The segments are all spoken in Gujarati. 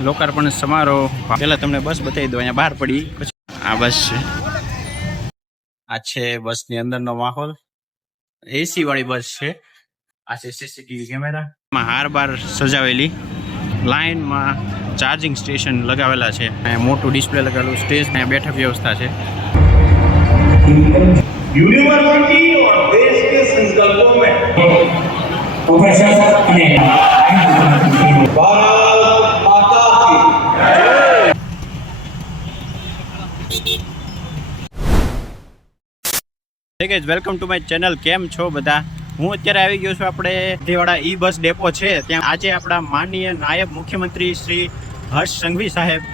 लोकार्पण समारोह पहला तमने बस बताई दो अहींया बहार पड़ी पछी आ बस छे आ छे बस ની અંદરનો માહોલ એસી વાળી બસ છે આ છે સીસીટીવી કેમેરા માં હાર બાર સજાવેલી લાઈન માં ચાર્જિંગ સ્ટેશન લગાવેલા છે અહીંયા મોટું ડિસ્પ્લે લગાવેલું સ્ટેજ અહીંયા બેઠક व्यवस्था છે यूनिवर्सिटी और देश के संकल्पों में प्रोफेसर ने भारत माता की Hey guys, welcome to my channel. કેમ છો બધા? હું અત્યારે આવી ગયો છું આપણે દેવાડા ઈ બસ ડેપો છે ત્યાં આજે આપણા માનનીય નાયબ મુખ્યમંત્રી શ્રી હર્ષ સંઘવી સાહેબ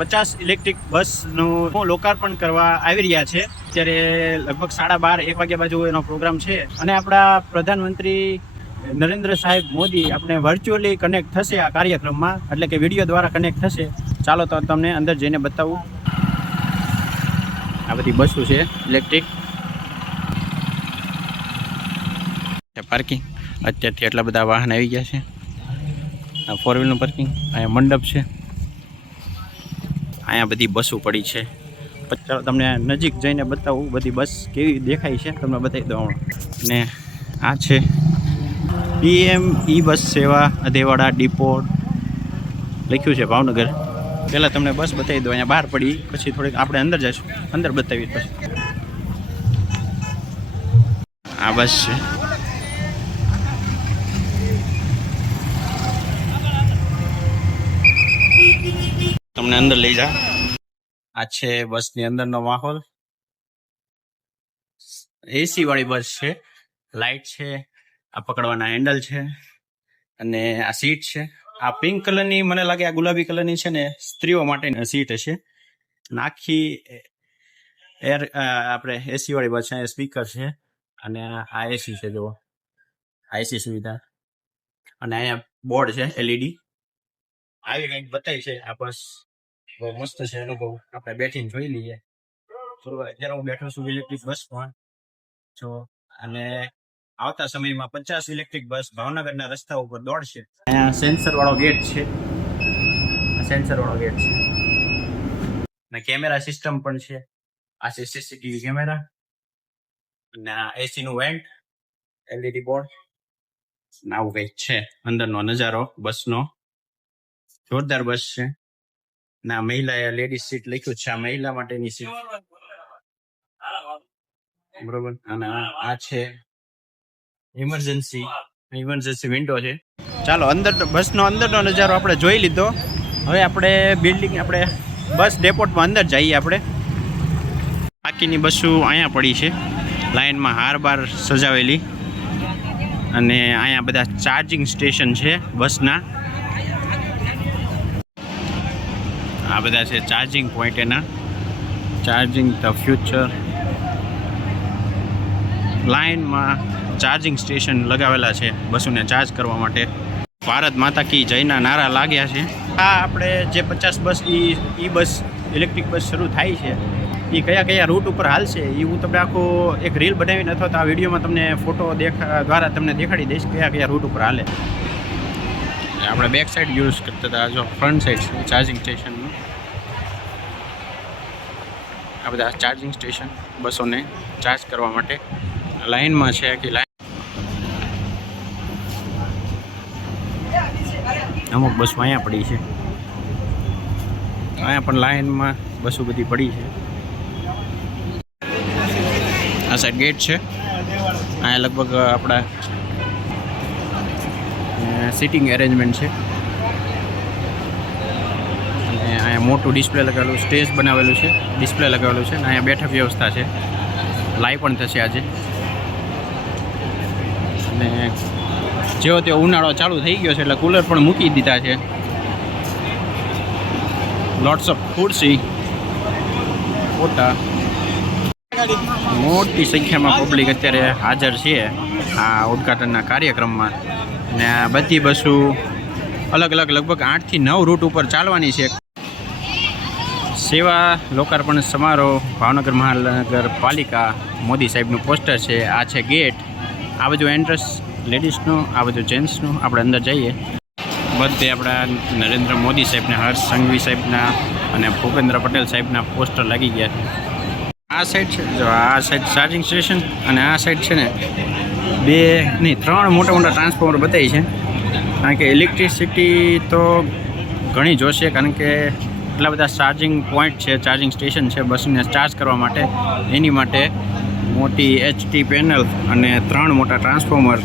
50 ઇલેક્ટ્રિક બસનું લોકાર્પણ કરવા આવી રહ્યા છે ત્યારે લગભગ 12:30 1 વાગ્યા બાજુ એનો પ્રોગ્રામ છે અને આપણા પ્રધાનમંત્રી નરેન્દ્ર સાહેબ મોદી આપણે વર્ચ્યુઅલી કનેક્ટ થશે આ કાર્યક્રમમાં એટલે કે વિડીયો દ્વારા કનેક્ટ થશે ચાલો તો તમને અંદર જઈને બતાવું આ બધી બસો છે ઇલેક્ટ્રિક पार्किंग अत्यारथी एटला बधा वाहन आई गया है आ 4 व्हीलर पार्किंग अहींया मंडप है अहींया बधी बसों पड़ी है चलो तमने नजीक जईने बतावुं बधी बस केवी देखाय छे तमने बतावी दऊं ने आ छे पीएम ई बस सेवा अदेवाड़ा डिपो लख्युं छे भावनगर पहला तमने बस बतावी दो अहींया बहार पड़ी पछी थोड़ीक आपणे अंदर जईशुं अंदर बतावी पछी आ बस छे તમને અંદર લઈ જા આ છે બસ ની અંદરનો માહોલ એસી વાળી બસ છે લાઇટ છે આ પકડવાના હેન્ડલ છે અને આ સીટ છે આ પિંક કલરની મને લાગે આ ગુલાબી કલરની છે ને સ્ત્રીઓ માટેની સીટ હશે નાખી એર આપણે એસી વાળી બસ છે સ્પીકર છે અને આ એસી છે જો આ એસી સુવિધા અને અહીંયા બોર્ડ છે એલઈડી આવી કંઈક બતાવી છે આ બસ બહુ મસ્ત છે અનુભવ આપણે બેઠીને જોઈ લઈએ અત્યારે હું બેઠો છું ઇલેક્ટ્રિક બસમાં જો અને આવતા સમયમાં 50 ઇલેક્ટ્રિક બસ ભાવનગરના રસ્તા ઉપર દોડશે અહીંયા સેન્સર વાળો ગેટ છે આ સેન્સર વાળો ગેટ છે અને કેમેરા સિસ્ટમ પણ છે આ છે સીસીટીવી કેમેરા અને આ એસી નું વેન્ટ એલઈડી બોર્ડ આવું કંઈક છે અંદરનો નજારો બસનો જોરદાર બસ છે ના મહિલા લેડીઝ સીટ લખ્યું છે આ મહિલા માટેની સીટ બરોબર અને આ છે ઇમરજન્સી વિન્ડો છે ચાલો અંદર બસનો અંદરનો નજારો આપણે જોઈ લીધો હવે આપણે બિલ્ડિંગ આપણે બસ ડેપોટમાં અંદર જઈએ આપણે બાકીની બસો અહીંયા પડી છે લાઈનમાં હાર બાર સજાવેલી અને અહીંયા બધા ચાર્જિંગ સ્ટેશન છે બસના આ બધા છે ચાર્જિંગ પોઈન્ટ એના ચાર્જિંગ ધ ફ્યુચર લાઈનમાં ચાર્જિંગ સ્ટેશન લગાવેલા છે બસોને ચાર્જ કરવા માટે ભારત માતા કી જયના નારા લાગ્યા છે આ આપણે જે 50 બસ ઈ બસ ઇલેક્ટ્રિક બસ શરૂ થાય છે એ કયા કયા રૂટ ઉપર હાલશે એ હું તમને આખો એક રીલ બનાવીને અથવા તો આ વિડીયોમાં તમને ફોટો દ્વારા તમને દેખાડી દઈશ કયા કયા રૂટ ઉપર હાલે આપણે બેક સાઈડ યુઝ કરતા હતા જો ફ્રન્ટ સાઈડ છે ચાર્જિંગ સ્ટેશનનું આ બધા ચાર્જિંગ સ્ટેશન બસોને ચાર્જ કરવા માટે લાઈનમાં છે કે લાઈન અમુક બસો અહીંયા પડી છે અહીંયા પણ લાઈનમાં બસો બધી પડી છે આ સાઈડ ગેટ છે અહીંયા લગભગ આપણા સિટિંગ અરેન્જમેન્ટ છે અને અહીંયા મોટું ડિસ્પ્લે લગાવેલું સ્ટેજ બનાવેલું છે ડિસ્પ્લે લગાવેલું છે અને અહીંયા બેઠક વ્યવસ્થા છે લાઈવ પણ થશે આજે અને જેવો તેવો ઉનાળો ચાલુ થઈ ગયો છે એટલે કુલર પણ મૂકી દીધા છે લોટ્સ ઓફ ખુરશી ફોટા મોટી સંખ્યામાં પબ્લિક અત્યારે હાજર છે આ ઉદ્ઘાટનના કાર્યક્રમમાં ને આ બધી બસો અલગ અલગ લગભગ 8 થી 9 રૂટ ઉપર ચાલવાની છે સેવા લોકાર્પણ સમારોહ ભાવનગર મહાનગરપાલિકા મોદી સાહેબનું પોસ્ટર છે આ છે ગેટ આ બધું એન્ટ્રન્સ લેડીઝનું આ બધું જેન્ટ્સનું આપણે અંદર જઈએ બધે આપણા નરેન્દ્ર મોદી સાહેબના, હર્ષ સંઘવી સાહેબના અને ભૂપેન્દ્ર પટેલ સાહેબના પોસ્ટર લાગી ગયા છે. આ સાઈડ છે, જો આ સાઈડ ચાર્જિંગ સ્ટેશન અને આ સાઈડ છે ને 3 મોટા મોટા ટ્રાન્સફોર્મર બતાવી છે. કારણ કે ઇલેક્ટ્રિસિટી તો ઘણી જોશે, કારણ કે એટલા બધા ચાર્જિંગ પોઈન્ટ છે, ચાર્જિંગ સ્ટેશન છે બસને ચાર્જ કરવા માટે. એની માટે મોટી HT પેનલ અને 3 મોટા ટ્રાન્સફોર્મર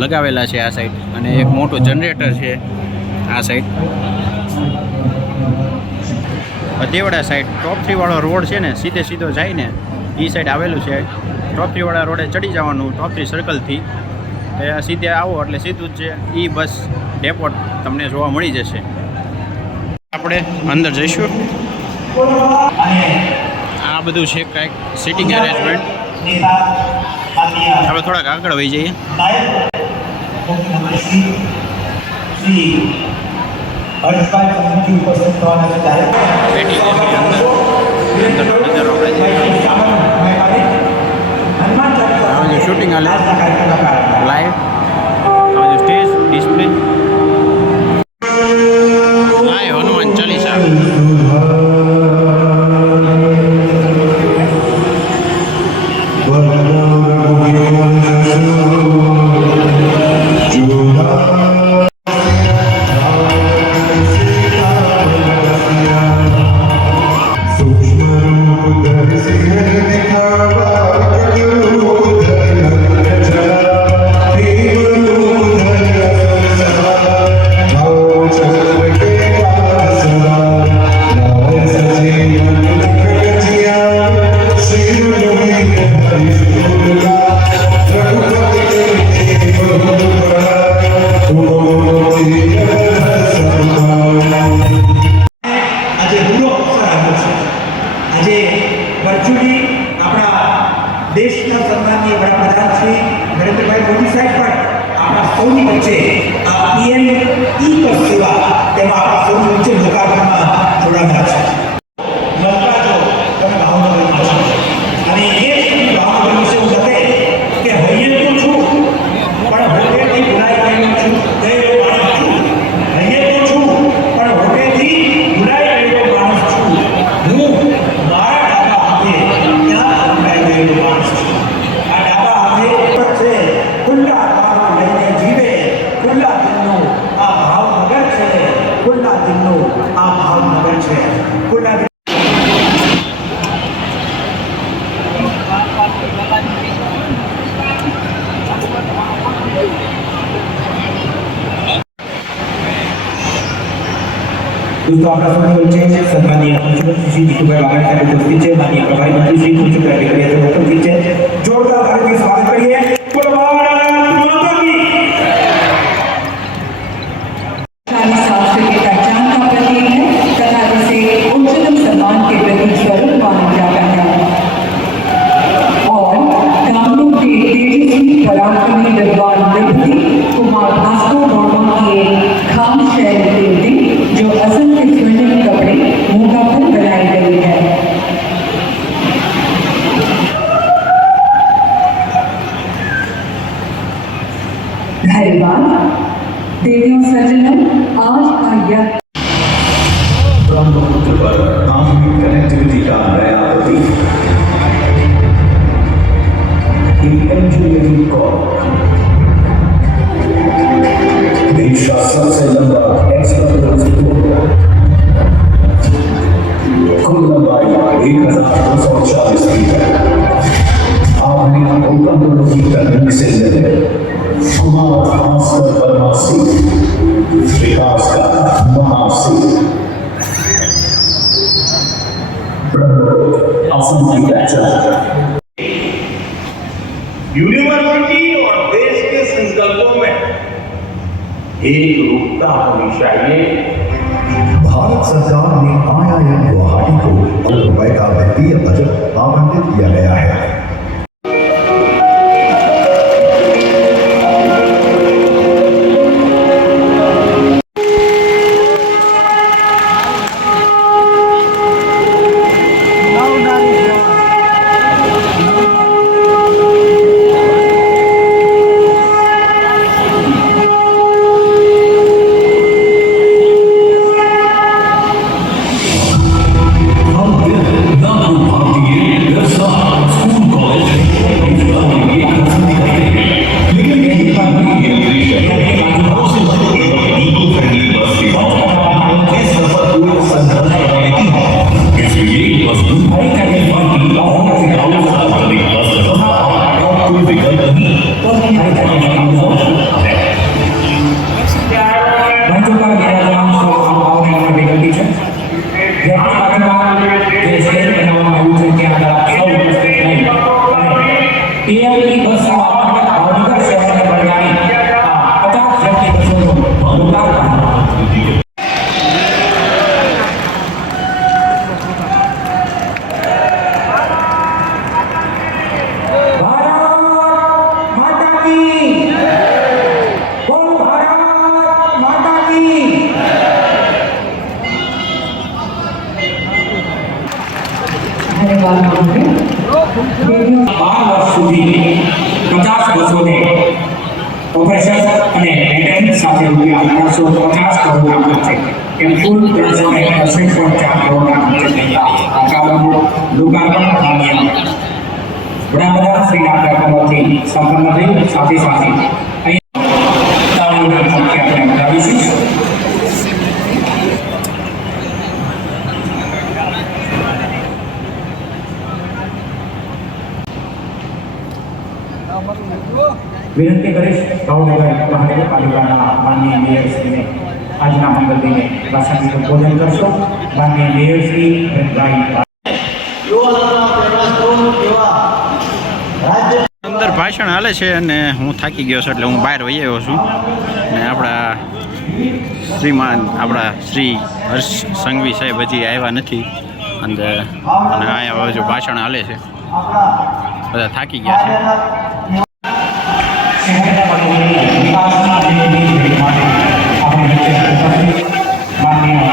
લગાવેલા છે આ સાઈડ, અને એક મોટું જનરેટર છે આ સાઈડ. દેવડા સાઈડ ટોપ 3 વાળો રોડ છે ને, સીધો જાય ને એ સાઈડ આવેલું છે. ટોપ 3 વાળા રોડે ચડી જવાનું, ટોપ 3 સર્કલથી સીધે આવો એટલે સીધું જ છે એ બસ ડેપોટ તમને જોવા મળી જશે. આપણે અંદર જઈશું. આ બધું છે કાંઈક સિટિંગ એરેન્જમેન્ટ. આપણે થોડાક આગળ વહી જઈએ. Shooting live stage display live Hanuman Chalisa. દેશના સન્માનીય વડાપ્રધાન શ્રી નરેન્દ્રભાઈ મોદી સાહેબ પણ આપણા સૌની વચ્ચે આ PM ઈ-બસ સેવા તેમાં આપણા સૌની વચ્ચે લોકાર્પણમાં જોડાયા છે. નમતા જો તમે ભાવનગરમાં છો અને એ ભાવનગર વિશે હું કહે કે હૈયે તો છું પણ હોટેલથી ભૂલાઈ ગયેલો છું, ગયેલો માણસ છું. હૈયે તો છું પણ હોટેલથી ભૂલાઈ ગયેલો માણસ છું. હું મારા ડાબા હાથે ત્યાં ભૂલાઈ ગયેલો માણસ છું. આ ડાબા હાથે છે ખુલ્લા ભાવ લઈને જીવે, ખુલ્લા દિલનું આ ભાવનગર છે, ખુલ્લા દિલનું આ ભાવનગર છે, ખુલ્લા दोस्तों आपका सभी बच्चे सम्मानीय मुख्यमंत्री श्री जीतूभाई वाघाणी साहब उपस्थित है, माननीय प्रभारी मंत्री श्री तुलसीभाई वेकरिया साहब उपस्थित है. जोरदार तालियों से स्वागत करिए. बोलो भारत माता की. शास्त्र की पहचान का प्रतीक है तथा इसे उच्चतम सम्मान के प्रतीक स्वरूप माना जाता है और कामरूप के तेजस्वी पराक्रमी विद्वान विभूति कुमार भास्कर वर्मा की एक खास शैली देवती जो असल के स्वर्णिम कपड़े मूंगा पर बनाई गई है. धन्यवाद. देवियों सज्जनों, आज का यह ब्रह्मपुत्र पर आधुनिक कनेक्टिविटी का नया प्रतीक इंजीनियरिंग कॉरिडोर, देश का सबसे लंबा एक्सप्रेस रोड, कुल लंबाई 1240 मीटर, आधुनिक भूखंडों की तकनीक से लगे कुमार भास्कर वर्मा से विकास का महासिंह यूनिवर्सिटी और देश के संकल्पों में एक रूपता होनी चाहिए. भारत सरकार ने IIM गुवाहाटी को ₹1 का वित्तीय बजट आवंटित किया गया है. दरबार में देवियों 12 વર્ષ સુધી 50 બસોને ઓપરેશન અને મેન્ટેનન્સ સાથે રૂપિયા 350 કરોડ આપેલ છે એમ કુલ 368.4 કરોડના ખર્ચે થયેલા આ કામોનું લોકાર્પણ માન્ય વડાપ્રધાન શ્રીના કાર્યક્રમોથી સંપન્ન થયું. સાથે સાથે અહીં તાળીઓના ઝડપે આપણે વધાવીશું. વિનંતી કરીશ ભાવનગર મહાનગરપાલિકાના માનનીય મેયરશ્રીને આજના મંગળ દિને પ્રાસંગિક ઉદ્બોધન કરશો. માનનીય મેયરશ્રી ભરતભાઈ અંદર ભાષણ હાલે છે અને હું થાકી ગયો છું એટલે હું બહાર વહી આવ્યો છું. અને આપણા શ્રી હર્ષ સંઘવી સાહેબ હજી આવ્યા નથી અંદર, અને અહીંયા જો ભાષણ હાલે છે, બધા થાકી ગયા છે. વિકાસના માટે આપણે નીચે માનનીય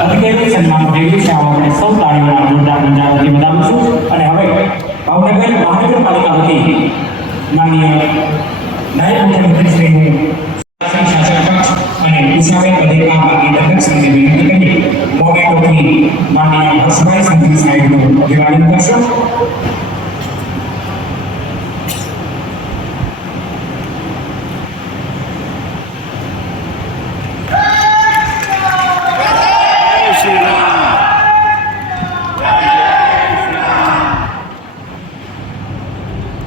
અધિકારી સન્માન મેળવી છે. આપણે સૌ તાળીઓના જોરદાર નજારાથી વધાવીશું. અને હવે ભાવનગર મહાનગરપાલિકા વતી માનનીય નાયબ મુખ્યમંત્રી શ્રીનું શાસક પક્ષ અને ઉષાબેન બધેકા માર્ગદર્શક શ્રીને વિનંતી કરી મોમેન્ટોથી માનનીય હર્ષભાઈ સંઘવી સાહેબનું અભિવાદન કરશો.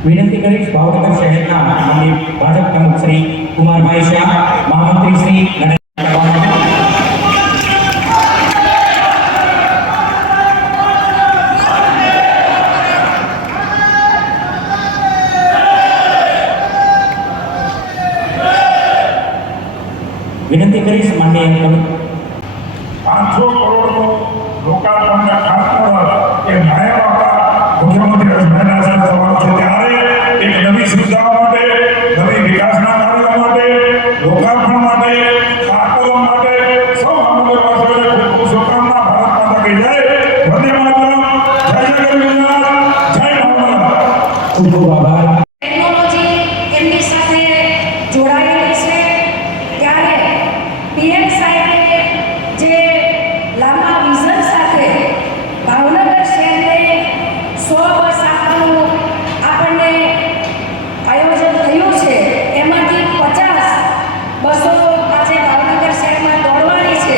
વિનંતી કરીશ ભાવનગર શહેરના માનનીય ભાજપ પ્રમુખ શ્રી કુમારભાઈ શાહ, મહામંત્રી શ્રી વિનંતી કરીશ માનનીય 500 કરોડનું લોકાર્પણના ખાતમુહૂર્ત એ નાયબ આપણા મુખ્યમંત્રી હર્ષભાઈના હસ્તે થવાનું છે. ત્યારે એક નવી સુવિધાઓ માટે, નવી વિકાસના કાર્યો માટે, લોકાર્પણ માટે, ખાતમુહૂર્ત માટે સૌ ભાવનગરવાસીઓને ખૂબ ખૂબ શુભકામના. ભારત માતા કી જય, વંદે માતરમ, જય જય ગુજરાત, જય ભાવનગર. ખૂબ ખૂબ આભાર. ટેકનોલોજી એમની સાથે જોડાયેલી છે. ત્યારે પીએમ સાહેબે જે લાંબા વિઝન સાથે ભાવનગર શહેરને 100 બસ આપવાનું આપણને આયોજન થયું છે, એમાંથી 50 બસો આજે ભાવનગર શહેરમાં દોડવાની છે.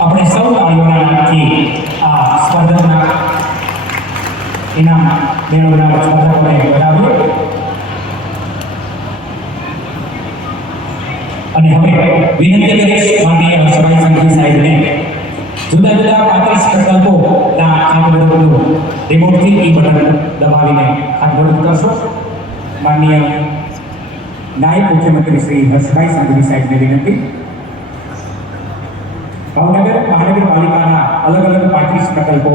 આપણે સૌ તાળીઓના નાદથી આ સ્પર્ધાના ઇનામ મેળવનાર સ્પર્ધકોને વધાવીએ. અને હવે વિનંતી કરીશ માનનીય હર્ષભાઈ સંઘવી સાહેબને જુદા જુદા 35 પ્રકલ્પોના ખાતમુહૂર્તનું રિમોટથી ઈ બટન દબાવીને ખાતમુહૂર્ત કરશો. માનનીય નાયબ મુખ્યમંત્રી શ્રી હર્ષભાઈ સંઘવી સાહેબને વિનંતી. ભાવનગર મહાનગરપાલિકાના અલગ અલગ 35 પ્રકલ્પો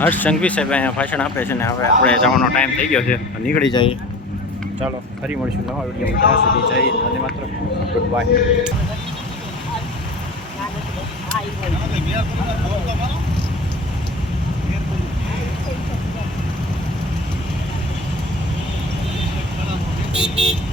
હર્ષ સંઘવી સાહેબ અહીંયા ભાષણ આપે છે ને હવે આપણે જવાનો ટાઈમ થઈ ગયો છે, નીકળી જઈએ. ચાલો ફરી મળીશું નવા વિડીયોમાં. ત્યાં સુધી જય Vande Mataram, good bye. Thank you.